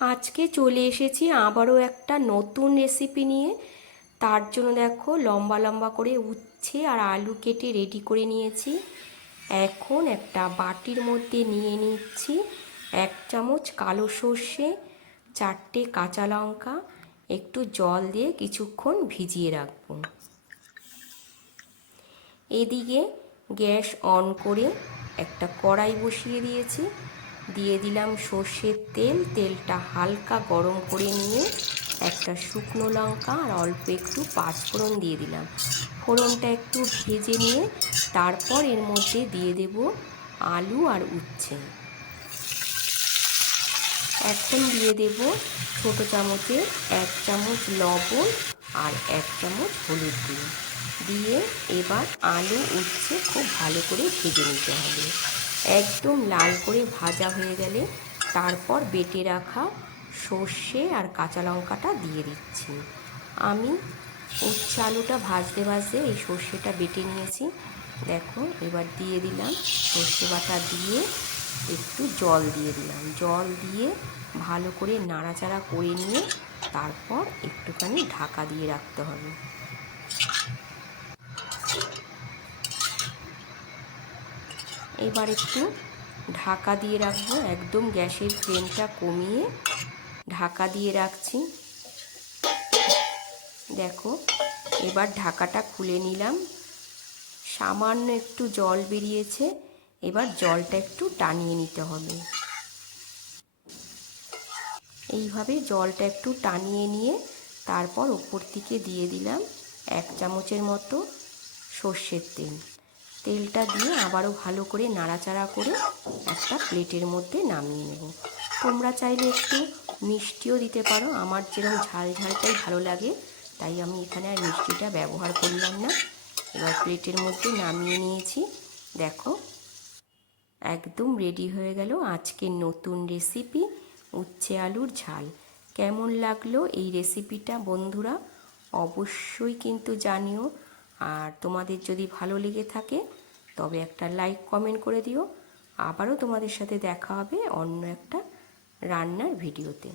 আজকে চলে এসেছি আবারও একটা নতুন রেসিপি নিয়ে। তার জন্য দেখো লম্বা লম্বা করে উচ্ছে আর আলু কেটে রেডি করে নিয়েছি। এখন একটা বাটির মধ্যে নিয়ে নিচ্ছি 1 চামচ কালো সর্ষে, 4টে কাঁচা লঙ্কা, একটু জল দিয়ে কিছুক্ষণ ভিজিয়ে রাখবো। এদিকে গ্যাস অন করে একটা কড়াই বসিয়ে দিয়েছি, দিয়ে দিলাম সর্ষের তেল। তেলটা হালকা গরম করে নিয়ে একটা শুকনো লঙ্কা আর অল্প একটু পাঁচফোড়ন দিয়ে দিলাম। ফোড়নটা একটু ভেজে নিয়ে তারপর এর মধ্যে দিয়ে দেব আলু আর উচ্ছে। এখন দিয়ে দেব ছোট চামচে 1 চামচ লবণ আর 1 চামচ হলুদ গুঁড়ো দিয়ে এবার আলু উচ্ছে খুব ভালো করে ভেজে নিতে হবে। একদম লাল করে ভাজা হয়ে গেলে তারপর বেটে রাখা সর্ষে আর কাঁচা লঙ্কাটা দিয়ে দিচ্ছি। আমি উচ্ছে আলুটা ভাজতে ভাজতে এই সর্ষেটা বেটে নিয়েছি। দেখো এবার দিয়ে দিলাম সর্ষে বাটা, দিয়ে একটু জল দিয়ে দিলাম। জল দিয়ে ভালো করে নাড়াচাড়া করে নিয়ে তারপর একটুখানি ঢাকা দিয়ে রাখতে হবে। এবার একটু ঢাকা দিয়ে রাখবো, একদম গ্যাসের ফ্লেমটা কমিয়ে ঢাকা দিয়ে রাখছি। দেখো এবার ঢাকাটা খুলে নিলাম, সামান্য একটু জল বেরিয়েছে। এবার জলটা একটু টানিয়ে নিতে হবে। এইভাবে জলটা একটু টানিয়ে নিয়ে তারপর ওপর থেকে দিয়ে দিলাম 1 চামচের মতো সর্ষের তেল। তেলটা দিয়ে আবারও ভালো করে নাড়াচাড়া করে একটা প্লেটের মধ্যে নামিয়ে নেব। তোমরা চাইলে একটু মিষ্টিও দিতে পারো, আমার যেরকম ঝাল ঝালটাই ভালো লাগে তাই আমি এখানে আর মিষ্টিটা ব্যবহার করলাম না। এবার প্লেটের মধ্যে নামিয়ে নিয়েছি। দেখো একদম রেডি হয়ে গেল আজকের নতুন রেসিপি উচ্ছে আলুর ঝাল। কেমন লাগলো এই রেসিপিটা বন্ধুরা অবশ্যই কিন্তু জানিও। আর তোমাদের যদি ভালো লেগে থাকে তবে একটা লাইক কমেন্ট করে দিও। আবারও তোমাদের সাথে দেখা হবে অন্য একটা রান্নার ভিডিওতে।